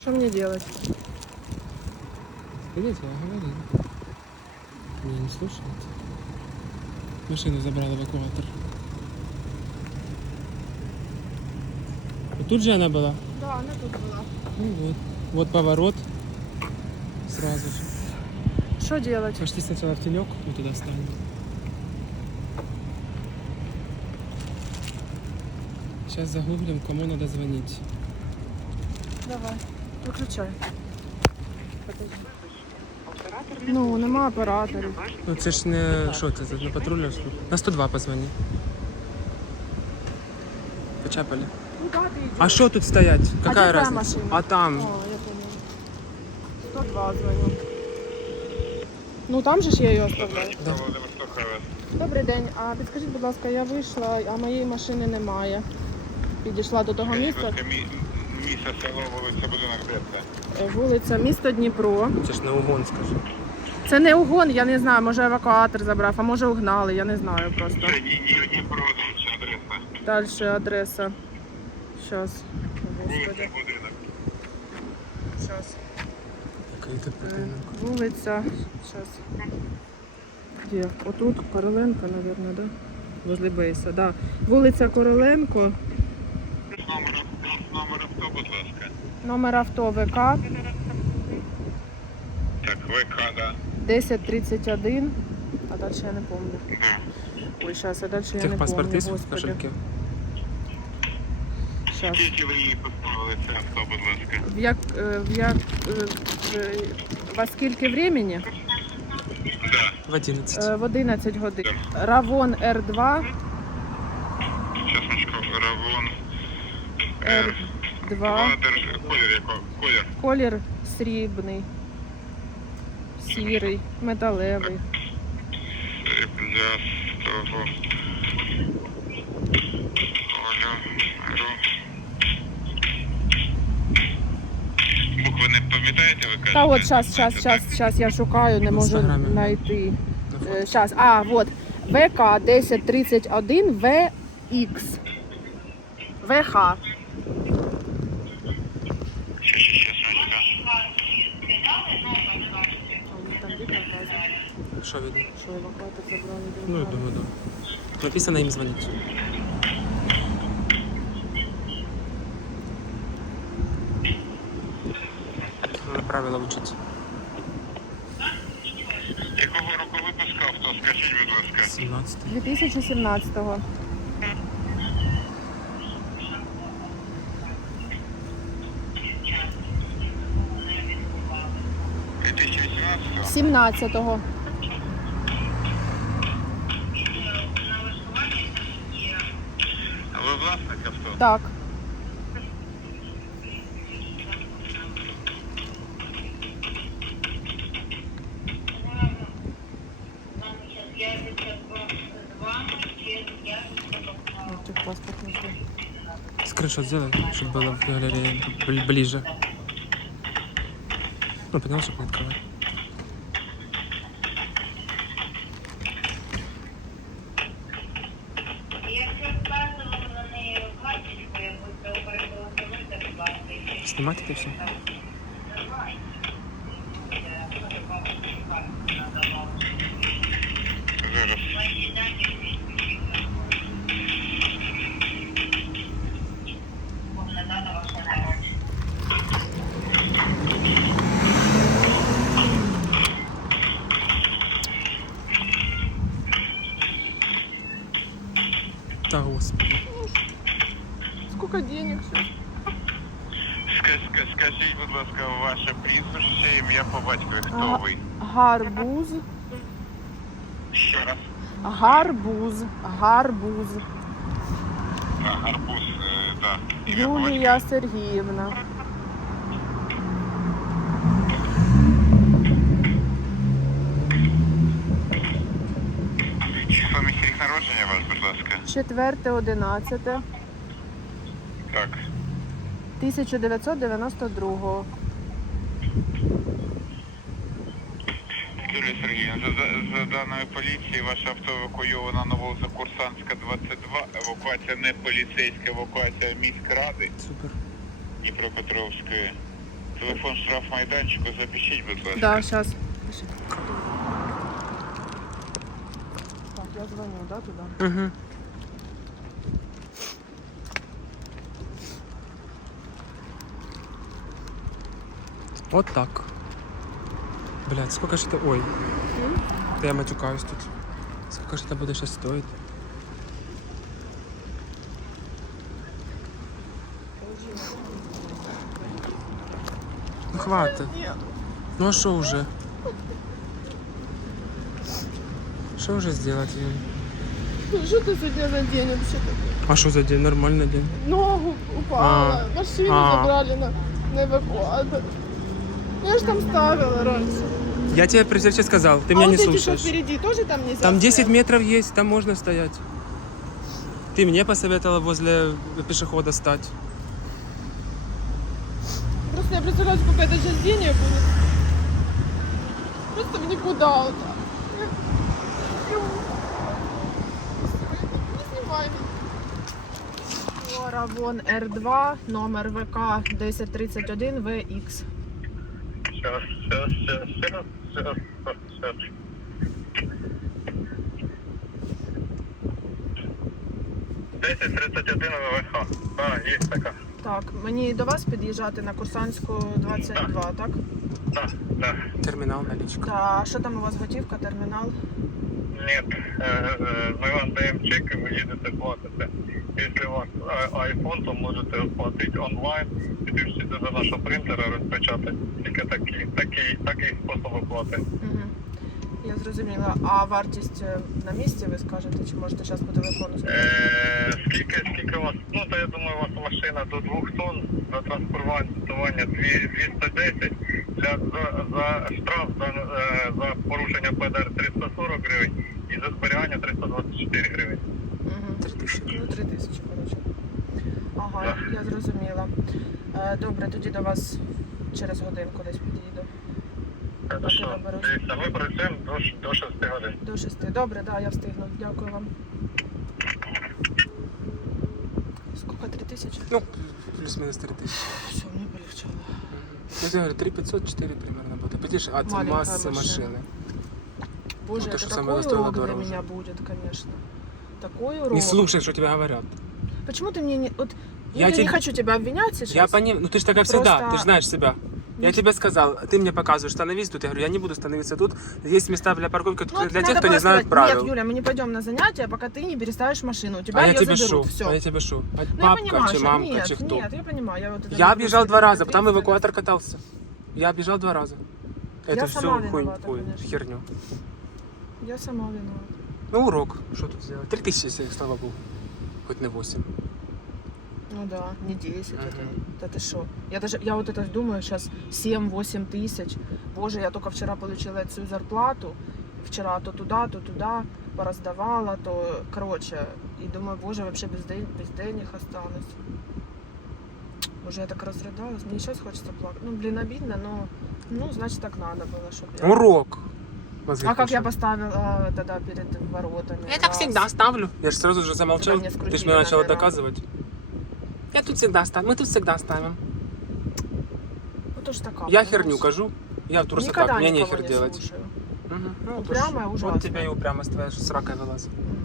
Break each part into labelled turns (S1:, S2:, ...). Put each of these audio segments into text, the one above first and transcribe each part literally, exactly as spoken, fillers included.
S1: Что мне делать?
S2: Видите, я говорил. Меня не слушаете. Машину забрал эвакуатор. И тут же она была?
S1: Да, она тут была.
S2: Ну вот. Вот поворот. Сразу же.
S1: Что делать?
S2: Пошли сначала в тенек, мы туда станем. Сейчас загуглим, кому надо звонить.
S1: Давай, выключай. Ну, нема операторів.
S2: Ну це ж не... Що це? Це на патрульну службу? На сто два позвони. Почапали.
S1: Куда ты идешь?
S2: А что тут стоять? Какая
S1: где твоя
S2: разница?
S1: машина?
S2: А там?
S1: О, я поняла. сто два звоню. Ну там же ж я її оставляю.
S2: Да.
S1: Добрий день. А підскажіть, будь ласка, я вийшла, а моєї машини немає. Підійшла до того місця.
S3: Місце, село, вулиця, будинок, де це?
S1: Е, Вулиця, місто Дніпро.
S2: Це ж не угон, скажи.
S1: Це не угон, я не знаю, може евакуатор забрав, а може угнали, я не знаю просто.
S3: Це ні, ні, ні, продовжуюча адреса.
S1: Далі адреса. Щас.
S3: Вулиця,
S1: Господи.
S3: будинок.
S1: Щас.
S2: Який тут
S1: Е,
S2: будинок?
S1: Вулиця. Щас. Де? Отут Короленко, мабуть, да? Возле Бейса, да. Вулиця Короленко,
S3: Номер, номер авто, будь ласка.
S1: номер авто ВК
S3: Так, ВК, да.
S1: десять тридцять один. А далі я не пам'ятаю. Ой, зараз, а далі я не
S2: Техпаспорт
S1: пам'ятаю,
S2: є в
S1: господи.
S2: кошельке?
S1: Щас.
S3: Скільки ви її поставили, це авто, будь ласка?
S1: В як, е, в як, е, в- во скільки времени?
S2: В одиннадцать.
S1: Е, В одинадцять годин. Равон Р два,
S3: Чесночко, Равон.
S1: Р два,
S3: Колір, колір якого? Колір.
S1: колір срібний, сірий, металевий.
S3: Для того кольору. Букви не пам'ятаєте, ви кажете?
S1: Та от, щас, щас,
S3: Це
S1: щас, щас я шукаю, не
S2: В
S1: можу
S2: Інстаграмі.
S1: знайти.
S2: На
S1: Е,
S2: фото.
S1: Щас, а, вот, ВК десять тридцять один В Х. ВХ.
S3: Ще, ще, ще, Сонечка.
S2: Що видно?
S1: Що, евакуатор забрали?
S2: Ну, я думаю, да. Написано им звонить. Надо правила учить.
S3: Якого року випуску авто, скажіть, будь ласка.
S2: семнадцать.
S1: дві тисячі сімнадцятого.
S3: дві тисячі вісімнадцятого?
S1: сімнадцятого.
S3: А ви власник авто?
S1: Так. Техпаспорт нужен.
S2: Скриншот сделай, чтобы было в галерее бли- ближе. Ну, понял, чтобы не открывать. Снимать это все?
S3: Зараз.
S2: Да, господи.
S1: Сколько денег сейчас?
S3: Ска- ска- Скажіть, будь ласка, ваше прізвище, ім'я по батькові, хто
S1: Ага.
S3: ви?
S1: Гарбуз.
S3: Ще раз.
S1: Гарбуз. Гарбуз.
S3: А, гарбуз, е, так. Ім'я по батькові.
S1: Юлія Сергіївна.
S3: Число місця рік народження вас, будь ласка.
S1: четверте одинадцяте
S3: Так.
S1: тисяча дев'ятсот дев'яносто другого.
S3: Юлія Сергіївна, за, за, за даною поліції, ваше авто евакуйовано на вулицю Курсантська, двадцять два. Евакуація не поліцейська, евакуація міськради
S2: Супер.
S3: Дніпропетровської. Телефон штрафмайданчику запишіть, будь ласка.
S1: Да, сейчас. Так, я звоню, да, туда?
S2: Угу. Вот так. Блядь, сколько же это... Ой. Да я матюкаюсь тут. Сколько же это будет сейчас стоить? Ну хватит.
S1: Нет.
S2: Ну а что уже? Что уже сделать, Юль?
S1: Ну, что ты сегодня за день вообще такой?
S2: А что за день? Нормальный день.
S1: Ногу упала,
S2: А.
S1: машину
S2: А.
S1: забрали на, на эвакуатор. Я ж там ставила раньше.
S2: Я тебе прежде сказал, ты
S1: а
S2: меня
S1: вот
S2: не
S1: эти, что
S2: слушаешь.
S1: впереди, тоже там нельзя
S2: Там десять
S1: стоять?
S2: метров есть, там можно стоять. Ты мне посоветовала возле пешехода стать.
S1: Просто я представляю, сколько это сейчас денег будет. Просто в никуда вот так. Не снимай меня. Воровон Р два, номер ВК десять тридцать один ВХ.
S3: Сейчас, сейчас, сейчас, сейчас, сейчас, сейчас. десять тридцать один ВВХ. А, є така.
S1: Так, мені до вас під'їжджати на Курсанську двадцять два, так?
S3: Так, так.
S2: Терминал наличка.
S1: Та що там у вас готівка, термінал?
S3: Ні, е, е, ми вам даємо чек і ви їдете платите. Якщо у вас е, айфон, то можете оплатити онлайн, підійшли до нашого принтера, розпечатати. Тільки такий, такий, такий спосіб оплати.
S1: Угу. Я зрозуміла. А вартість е, на місці ви скажете, чи можете зараз по телефону сказати?
S3: Е, скільки, скільки у вас, ну то я думаю, у вас машина до двох тонн, за транспортування двісті десять, для, за, за штраф за, е, за порушення ПДР триста сорок гривень і за зберігання триста двадцять чотири гривень.
S1: Угу.
S2: Три тисячі.
S1: Ну, три тисячі, коротше. Ага,
S3: Так.
S1: я зрозуміла. Е, добре, тоді до вас через годинку десь під'їду.
S3: Це що?
S1: доберусь.
S3: Дивіться, ми працюємо до, ш- до шести годин.
S1: До шести. Добре, так, да, я встигну. Дякую вам. Скільки? Три тисячі?
S2: Ну, плюс-минус три тысячи.
S1: Все, мені полегчало.
S2: Я тебе говорю, три пятьсот, четыре примерно будет. Видишь, от
S1: Маленькая
S2: массы
S1: машина.
S2: машины.
S1: Боже,
S2: Ну, то,
S1: это
S2: что
S1: такой
S2: самое стоило
S1: урок для
S2: дороже.
S1: меня будет, конечно. Такой урок.
S2: Не слушай, что тебе говорят.
S1: Почему ты мне не... Вот,
S2: Я
S1: я
S2: тебе-
S1: не хочу тебя обвинять сейчас.
S2: Я понимаю, ну ты же такая всегда,
S1: Просто-
S2: ты же знаешь себя. Я
S1: Ну,
S2: тебе сказал, ты мне показываешь, становись тут. Я говорю, я не буду становиться тут. Есть места для парковки
S1: ну,
S2: для
S1: надо
S2: тех, кто
S1: было
S2: не знает
S1: сказать,
S2: правил.
S1: Нет, Юля, мы не пойдем на занятия, пока ты не переставишь машину. У тебя
S2: А я
S1: ее
S2: тебе
S1: заберут.
S2: шу,
S1: Все.
S2: а я тебе шу. А
S1: Ну, я
S2: Папка,
S1: понимаю,
S2: чи
S1: что-
S2: мамка,
S1: нет,
S2: чи кто.
S1: Нет, я понимаю. Я, вот это
S2: Я
S1: не
S2: объезжал
S1: буду
S2: два раза,
S1: ответственность.
S2: потом эвакуатор катался. Я объезжал два раза.
S1: Я
S2: Это
S1: сама
S2: все хуйню,
S1: виновата,
S2: ой,
S1: конечно.
S2: херню.
S1: Я сама виновата.
S2: Ну урок, что тут сделать? Три тысячи, слава богу. Хоть не восемь.
S1: Ну да, не десять.
S2: Мгм.
S1: Это, это что? Я даже, я вот это думаю, сейчас семь-восемь тысяч. Боже, я только вчера получила эту зарплату. Вчера то туда, то туда пораздавала, то, короче. И думаю, боже, вообще без, ден- без денег останусь. Боже, я так разрыдалась. Мне сейчас хочется плакать. Ну, блин, обидно, но, ну, значит, так надо было, чтобы я...
S2: Урок. Мозги
S1: А как я
S2: включил.
S1: поставила тогда перед воротами?
S2: Я так
S1: раз.
S2: всегда ставлю. Я же сразу же замолчал.
S1: Когда мне
S2: Ты же
S1: скрутили
S2: мне начала
S1: номера.
S2: доказывать. Я тут всегда ставлю. Мы тут всегда ставим.
S1: Ну, то ж такая.
S2: Я
S1: понимаешь?
S2: херню кажу. Я в
S1: Никогда
S2: Турсаках. Мне
S1: никого
S2: нехер
S1: не
S2: делать.
S1: слушаю.
S2: Мгм. Ну,
S1: Упрямая,
S2: вот
S1: ужасная.
S2: тебя и упрямость твоя с ракой вылазит.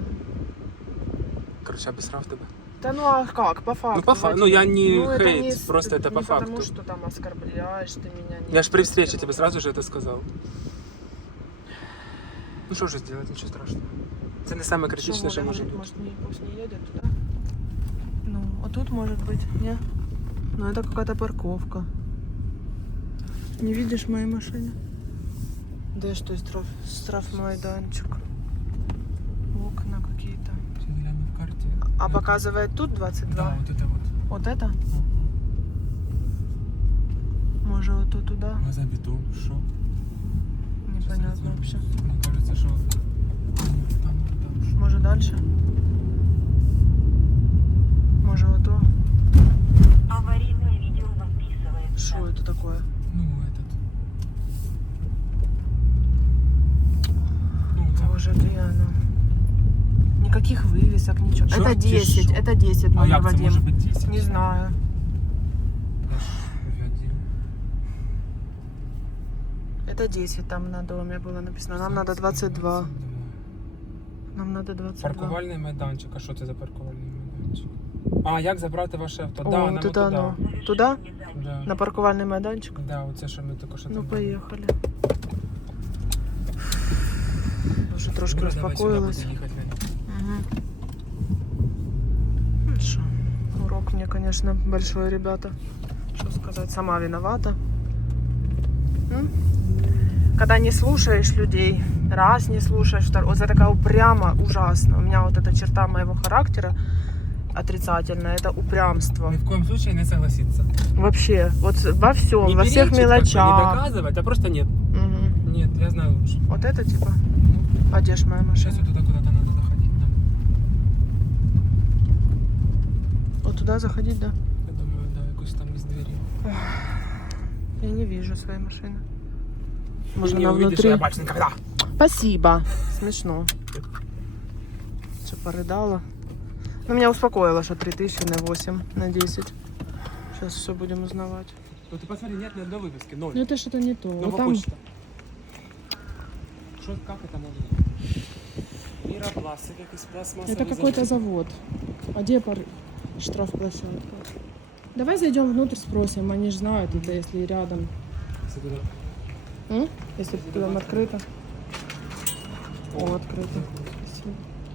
S1: М.
S2: Короче, обесрав тебя.
S1: Да ну а как, по факту?
S2: Ну, по факту.
S1: Вадим.
S2: Ну, я не
S1: это
S2: хейт,
S1: не с-
S2: просто это
S1: не
S2: по
S1: потому,
S2: факту.
S1: что там оскорбляешь ты меня. Нет,
S2: Я ж при
S1: нет,
S2: встрече
S1: тем
S2: тебе
S1: более.
S2: сразу же это сказал. Ну что же сделать, ничего страшного. Это не самое
S1: Что,
S2: критичное, что
S1: Оля,
S2: может
S1: может,
S2: быть.
S1: может, не, пусть не едет туда? Ну, а тут может быть, не? Ну, это какая-то парковка. Не видишь моей машины? Да что, штраф, штрафмайданчик. Окна какие-то.
S2: Глянь в карте.
S1: А показывает тут двадцать два?
S2: Да, вот это вот.
S1: Вот это? Может, вот то туда?
S2: Глаза бетон, шо?
S1: Непонятно вообще.
S2: Мне кажется, что... Там, там, шо?
S1: Может, дальше? Может, вот то?
S4: Аварийное видео записывается.
S1: Что это такое?
S2: Ну, этот... Ну, вот так.
S1: Боже, где оно? Никаких вывесок, ничего.
S2: Чёрт
S1: это
S2: ты
S1: десять,
S2: шо.
S1: это десять
S2: А
S1: номер,
S2: як це
S1: Вадим.
S2: може бути десять?
S1: Не знаю.
S2: Я ж Вадим.
S1: Это десять там на доме было написано. Нам надо двадцать два. Нам надо двадцать два.
S2: Паркувальний майданчик. А що це за паркувальний майданчик? А, як забрати ваше авто?
S1: О,
S2: Да,
S1: вот
S2: нам
S1: это
S2: туди.
S1: оно. Туда?
S2: Да.
S1: На паркувальный майданчик?
S2: Да, оце, що ми тільки що
S1: Ну,
S2: там були.
S1: поехали. Уже трошки
S2: Юра, давай
S1: успокоилась.
S2: сюди буде їхати, Лена.
S1: Угу. Ну что, урок мне, конечно, большой, ребята. Что сказать, сама виновата. М? Когда не слушаешь людей, раз не слушаешь, второй, вот это такая упрямо, ужасно. У меня вот эта черта моего характера отрицательная, это упрямство.
S2: Ни в коем случае не согласиться.
S1: Вообще, вот во всем,
S2: Не
S1: во всех
S2: перечить, как бы,
S1: мелочах.
S2: не доказывать, а просто нет.
S1: Мгм.
S2: Нет, я знаю лучше.
S1: Вот это типа, а где ж моя машина?
S2: Сейчас вот туда куда-то надо заходить. Да.
S1: Вот туда заходить, да?
S2: Я думаю, да, якось там из двери.
S1: Я не вижу своей машины. Можно
S2: Ты не
S1: на
S2: увидишь,
S1: внутри.
S2: я больше никогда.
S1: Спасибо. Смешно. Что, порыдала? Ну, меня успокоило, что три тысячи на восемь, на десять. Сейчас все будем узнавать.
S2: Ну ты посмотри, нет ни одной выписки, ноль.
S1: Ну, это что-то не то.
S2: Новая
S1: Вот там...
S2: почта. Что, как это может быть? Миропластик, якийсь пластмассовый
S1: Это какой-то завод. А где пар... штрафплощадка? Давай зайдем внутрь, спросим. Они же знают, это если рядом.
S2: Если туда-
S1: М? Если там открыто. О, открыто. Спасибо.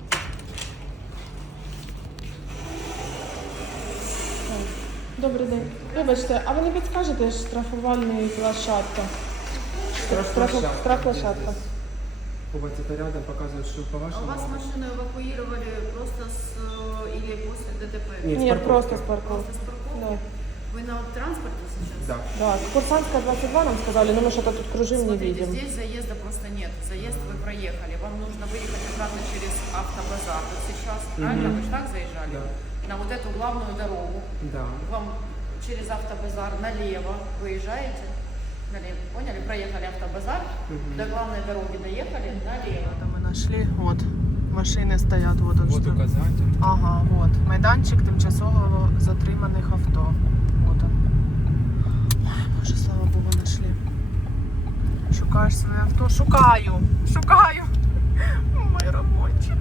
S1: Добрий день. Вибачте, а ви не підскажете штрафувальний площадка?
S2: Штрафплощадка.
S1: Штрафплощадка.
S2: Вот это рядом показывает, что по
S5: А у
S2: вашему...
S5: вас машину эвакуировали просто с э, или после ДТП?
S2: Нет, с
S1: Нет,
S2: парковки.
S1: просто с парковки.
S5: Просто с парковки?
S1: Да.
S5: Вы на транспорте сейчас?
S2: Да.
S1: Да, Курсантская двадцать два нам сказали, но мы что-то тут кружим, не
S5: Смотрите,
S1: видим.
S5: здесь заезда просто нет. Заезд вы проехали. Вам нужно выехать обратно через автобазар. Вот сейчас, правильно? Вы же так заезжали?
S2: Да.
S5: На вот эту главную дорогу.
S2: Да.
S5: Вам через автобазар налево выезжаете. Налево. Поняли? Проехали автобазар.
S2: Мгм.
S5: До главной дороги доехали налево.
S1: Это мы нашли, вот, машины стоят, вот он
S2: Вот
S1: что.
S2: указатель.
S1: Ага, вот, майданчик тимчасово затриманих авто. Вот он. Ой, боже, слава Богу, нашли. Шукаєш своє авто? Шукаю, шукаю. Мой ромончик.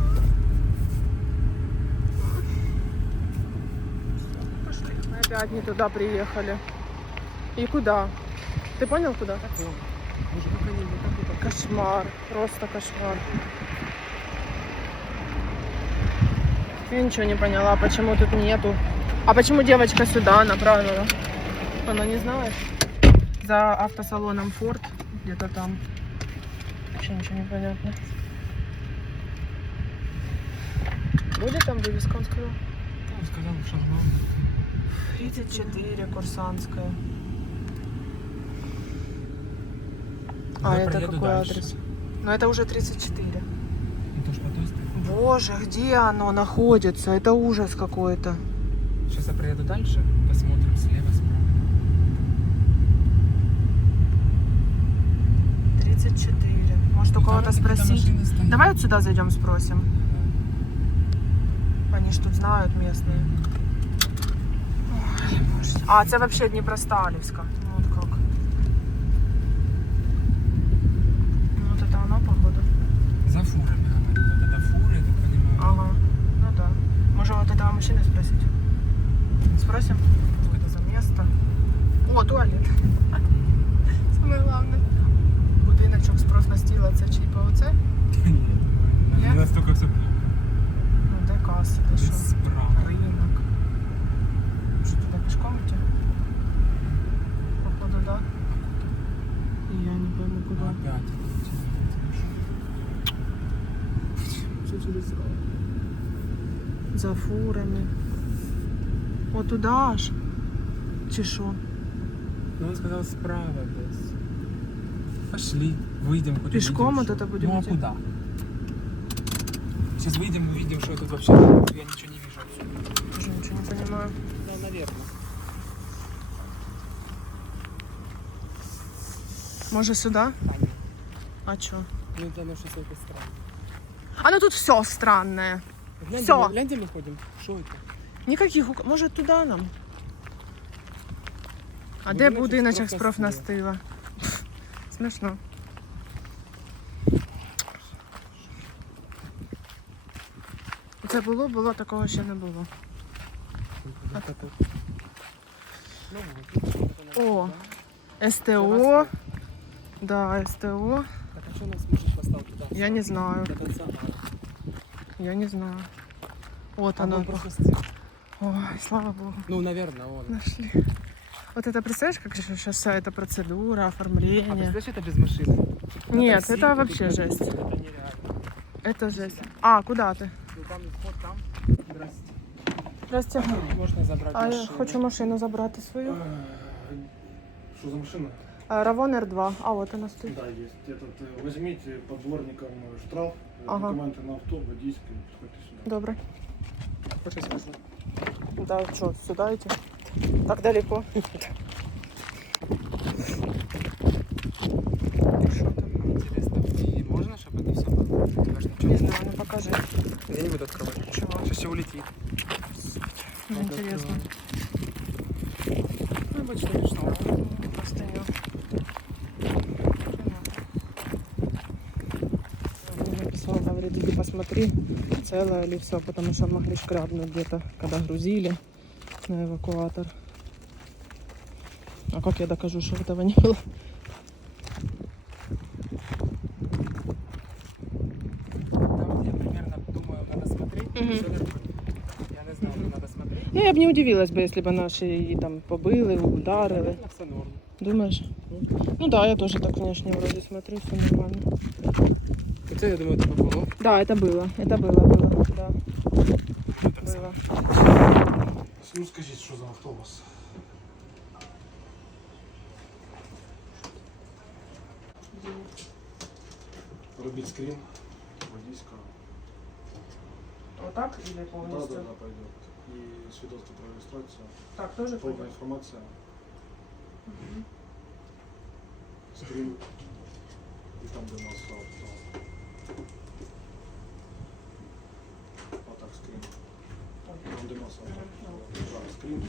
S1: Пошли. Мы опять не туда приехали. И куда? Ты понял, куда?
S2: Боже, как они вот так вот так.
S1: Кошмар, просто кошмар. Я ничего не поняла, почему тут нету. А почему девочка сюда направила? Она не знает. За автосалоном Форд, где-то там. Вообще ничего не понятно. Будет там вывеска, он сказал?
S2: Он сказал, шагнул.
S1: тридцать четыре, Курсантская. А,
S2: Я
S1: это
S2: проеду
S1: какой
S2: дальше.
S1: адрес? Ну, это уже тридцать четыре.
S2: Ну то ж по той стороне.
S1: Боже, где оно находится? Это ужас какой-то.
S2: Сейчас я проеду дальше, посмотрим слева, справа.
S1: тридцать четыре. Может, у
S2: Ну,
S1: кого-то
S2: там какие-то
S1: спросить?
S2: машины стоят.
S1: Давай вот сюда зайдем, спросим. Они ж тут знают местные. Ой, боже. А, это вообще Днепросталевска. Вот как. Ну, вот это оно, походу.
S2: За фурами, говорит. Вот это фуры, я так понимаю.
S1: Ага. Ну да. Может, вот этого мужчины спросить? Спросим? Что это за место? О, туалет. Самое главное. Будиночок з профнастіла, це чи по оце?
S2: Не настолько все
S1: Ну, де каса, де що?
S2: справа.
S1: Ринок. Що туди пішком йти? Походу, да? І я не пойму, куди.
S2: Опять.
S1: Що сюди зробили? За фурами. О, туди аж. Чи що?
S2: Ну он сказал справа здесь. Пошли, выйдем. хоть
S1: Пешком
S2: увидим,
S1: вот
S2: что.
S1: это будем
S2: Ну а
S1: идти?
S2: куда? Сейчас выйдем, увидим, что тут вообще. Я ничего не вижу отсюда.
S1: Тоже нічого не понимаю.
S2: Да, наверное.
S1: Може сюди?
S2: А, нет.
S1: А чо?
S2: Ну это оно что-то странное.
S1: А ну тут все странное.
S2: Глянь,
S1: Всё.
S2: где мы- глянь, где мы ходим. Что это?
S1: Никаких ук- Може туди нам? А де
S2: Будиночок
S1: будиночок
S2: з
S1: з
S2: профнастила.
S1: профнастила? Смішно. Це було, було, такого ще не було. А тепер? О, СТО. Да, СТО.
S2: Так а что нас можешь поставить туда?
S1: Я не знаю.
S2: До конца.
S1: Я не знаю. Вот
S2: А
S1: оно.
S2: вон просто стил.
S1: Ой, слава богу.
S2: Ну, наверное, он.
S1: Нашли. Вот это, представляешь, как же сейчас вся эта процедура,
S2: А
S1: оформление.
S2: представляешь, это без машины? На
S1: Нет,
S2: такси
S1: это
S2: тут
S1: вообще
S2: тут
S1: жесть.
S2: Это нереально.
S1: Это жесть. А, куда ты?
S2: Ну, там вход там. Здрасте.
S1: Здрасте.
S2: Можно забрать
S1: А я
S2: машину.
S1: хочу машину забрати свою.
S6: Что за машина?
S1: А, Равон Эр два. А, вот она стоит.
S6: Да, есть. Этот, э, возьмите под дворником э, штраф, э,
S1: Ага.
S6: документы на авто, водительский, подходите сюда.
S1: Добре.
S2: Хочешь скажу?
S1: Да, что, сюда идти? Так далеко. Что там?
S2: Интересно, и можно, чтобы это все было? Тебя ж ничего
S1: Не знаю, ну покажи.
S2: Я не буду открывать.
S1: Чего?
S2: Сейчас все улетит.
S1: Мне
S2: Надо
S1: интересно.
S2: Ну, обычно что?
S1: Простыню. Он написал, говорит, иди посмотри, целое ли все, потому что могли шкрябнуть где-то, когда грузили на эвакуатор. А как я докажу, что этого не было?
S2: Там, я примерно думаю, надо смотреть.
S1: Мгм.
S2: Всё нормально. Я не знаю, но надо смотреть.
S1: Ну, я б не удивилась бы, если бы наши її там побили, ударили.
S2: Наверное, все норм.
S1: Думаешь? Ну да, я тоже так внешне вроде смотрю, все нормально.
S2: Это, я думаю, это было.
S1: Да, это было, это было, было, да, было.
S6: Ну, скажите, что за автобус? Рубить скрин водительского.
S1: Вот так или
S6: Да, да,
S1: полностью?
S6: да, пойдет. И свидетельство про регистрацию.
S1: Так, тоже
S6: Полная
S1: пойдет?
S6: информация. Скрин. И там, где у нас авто. Вот так, скрин. Там, где у нас авто. Да, скрин.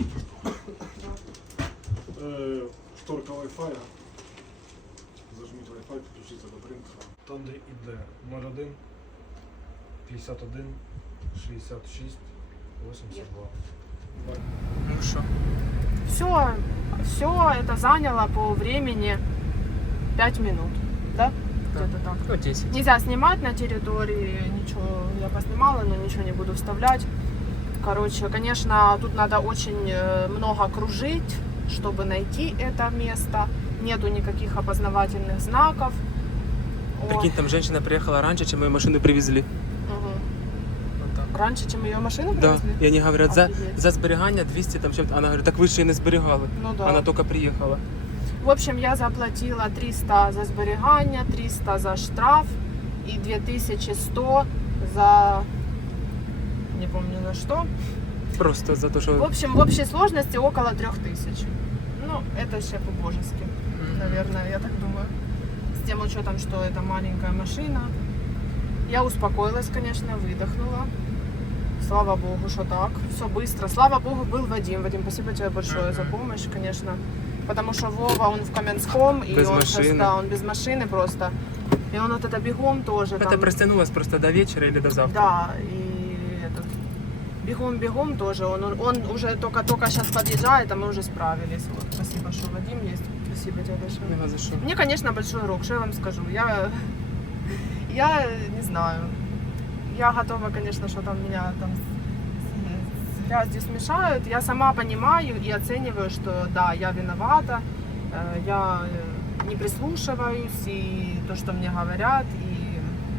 S6: Э, Шторка Wi-Fi. Зажмите Wi-Fi, підключіться до принтера. Там, де іде ноль один, п'ятдесят один, шістдесят шість, вісімдесят два.
S2: Ну что?
S1: Все, все это заняло по времени пять минут, да? Где-то так.
S2: Ну, десять.
S1: Нельзя снимать на территории, ничего я поснимала, но ничего не буду вставлять. Короче, конечно, тут надо очень э, много кружить, чтобы найти это место. Нету никаких опознавательных знаков. О,
S2: Прикинь, там женщина приехала раньше, чем мою машину привезли.
S1: мгм.
S2: Вот так.
S1: Раньше, чем ее машину
S2: Да,
S1: привезли?
S2: и они говорят, за,
S1: Офигеть.
S2: за зберігання двісті там чим-то. Она говорит, так вы же и не зберігали.
S1: Ну да.
S2: Она только приехала.
S1: В общем, я заплатила триста за зберігання, триста за штраф и две тысячи сто за... Не помню за что.
S2: Просто за то,
S1: В
S2: что...
S1: общем, в общей сложности около трех тысяч. Ну, это еще по-божески, наверное, я так думаю. С тем учетом, что это маленькая машина. Я успокоилась, конечно, выдохнула. Слава богу, что так. Все быстро. Слава богу, был Вадим. Вадим, спасибо тебе большое за помощь, конечно. Потому что Вова, он в Каменском, и
S2: Без
S1: он сейчас,
S2: машины.
S1: да, он без машины просто. И он вот это бегом тоже.
S2: Это
S1: там,
S2: простянулось просто до вечера или до завтра?
S1: да, и этот бегом-бегом тоже. Он, он, он уже только-только сейчас подъезжает, а мы уже справились. Вот, спасибо, что Вадим есть. Спасибо тебе большое.
S2: Не за что.
S1: Мне, конечно, большой урок, что я вам скажу. Я, я не знаю. Я готова, конечно, что там меня там с, с грязью смешают. Я сама понимаю и оцениваю, что да, я виновата. Э, Я э, не прислушиваюсь и то, что мне говорят. И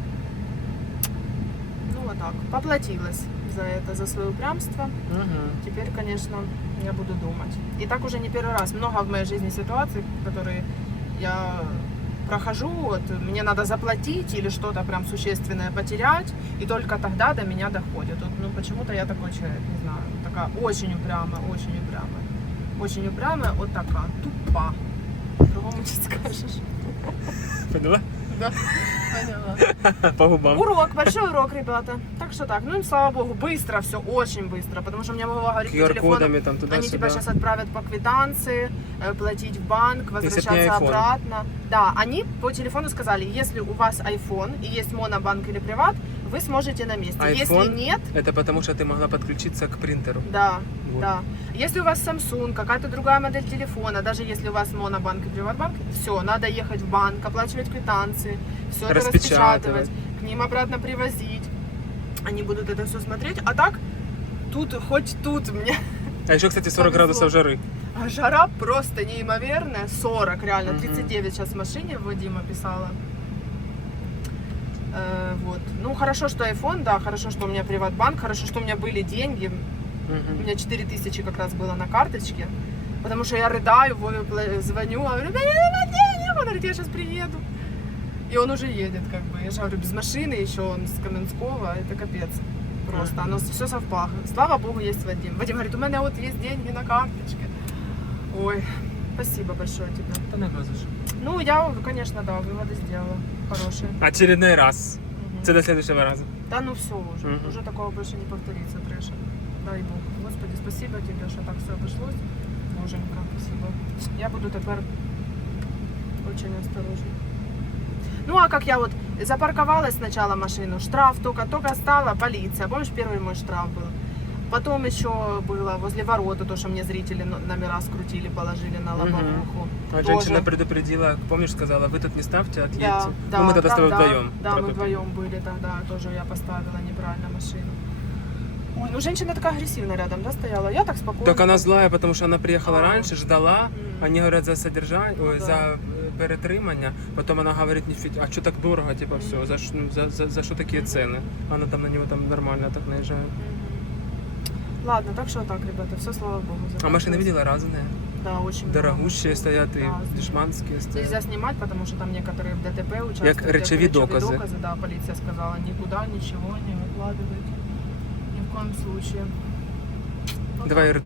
S1: ну вот так, поплатилась за это, за свое упрямство.
S2: Угу.
S1: Теперь, конечно, я буду думать. И так уже не первый раз. Много в моей жизни ситуаций, которые я прохожу, вот, мне надо заплатить или что-то прям существенное потерять, и только тогда до меня доходит. Вот, ну, почему-то я такой человек, не знаю, такая очень упрямая, очень упрямая. Очень упрямая, вот такая, тупа. По-другому не скажешь.
S2: Поняла?
S1: Да, поняла.
S2: По губам.
S1: Урок, большой урок, ребята. Так так что так. Ну, и слава богу, быстро все, очень быстро. Потому что мне Вова говорит по телефону,
S2: Q R-кодами там
S1: они
S2: туда-сюда.
S1: тебя сейчас отправят по квитанции, э, платить в банк,
S2: Если это не
S1: возвращаться
S2: iPhone.
S1: обратно. Да, они по телефону сказали, если у вас iPhone и есть монобанк или приват, вы сможете на месте. Если
S2: iPhone?
S1: нет,
S2: Это потому, что ты могла подключиться к принтеру.
S1: да,
S2: Вот.
S1: да. Если у вас Samsung, какая-то другая модель телефона, даже если у вас монобанк и приватбанк, все, надо ехать в банк, оплачивать квитанции, все это
S2: Распечатывать.
S1: распечатывать, к ним обратно привозить. Они будут это все смотреть. А так, тут, хоть тут мне
S2: А еще, кстати, сорок
S1: Повезло.
S2: градусов жары.
S1: а жара просто неимоверная. сорок, реально,
S2: Мгм.
S1: тридцать девять сейчас в машине Вадима писала. Э, вот. Ну, хорошо, что iPhone, да, хорошо, что у меня приватбанк, хорошо, что у меня были деньги. У
S2: Мгм.
S1: меня четыре тысячи как раз было на карточке. Потому что я рыдаю, Вове пла- звоню, говорю, да нет денег. Он говорит, я сейчас приеду. И он уже едет, как бы. Я же говорю, без машины еще, он с Каменского, это капец. Просто, оно все совпало. Слава богу, есть Вадим. Вадим говорит, у меня вот есть деньги на карточке. Ой, спасибо большое тебе.
S2: Та не газиш.
S1: Ну, я, конечно, да, выводы сделала. Хорошие.
S2: Очередной раз.
S1: Мгм.
S2: Це до следующего раза.
S1: Да ну все уже.
S2: Мгм.
S1: Уже такого больше не повторится, трэша. Дай Бог. Господи, спасибо тебе, что так все обошлось. Боженька, спасибо. Я буду теперь очень осторожна. Ну, а как я вот запарковалась сначала машину, штраф только-только стала, полиция. Помнишь, первый мой штраф был? Потом еще было возле ворота, то, что мне зрители но- номера скрутили, положили на лобовуху.
S2: А
S1: Тоже.
S2: женщина предупредила, помнишь, сказала, вы тут не ставьте, отъедьте.
S1: Да, да,
S2: ну, мы тогда с тобой
S1: да,
S2: вдвоем.
S1: Да, мы
S2: Правда.
S1: вдвоем были тогда, тоже я поставила неправильно машину. Ой, ну женщина такая агрессивная рядом, да, стояла? Я так спокойно.
S2: Так она злая, потому что она приехала
S1: А.
S2: раньше, ждала,
S1: Мгм.
S2: они говорят за содержание,
S1: Ну
S2: ой,
S1: да.
S2: за е, перетримання, потім вона говорить, «Ніфіг, а що так дорого, типа, все, за, що- ну, за, за, за що такі
S1: Мгм.
S2: ціни? Вона там на нього там нормально так наїжджає.
S1: Мгм. Ладно, так что так, ребята, все, слава богу.
S2: А
S1: закончилось.
S2: машини видела разные,
S1: Да, очень много
S2: дорогущие
S1: машин.
S2: стоят и
S1: Да,
S2: дешманские стоят.
S1: Нельзя снимать, потому что там некоторые в ДТП участвуют.
S2: Як речові докази.
S1: доказы. Да, полиция сказала, никуда ничего не выкладывайте. Ни в коем случае. Вот
S2: Давай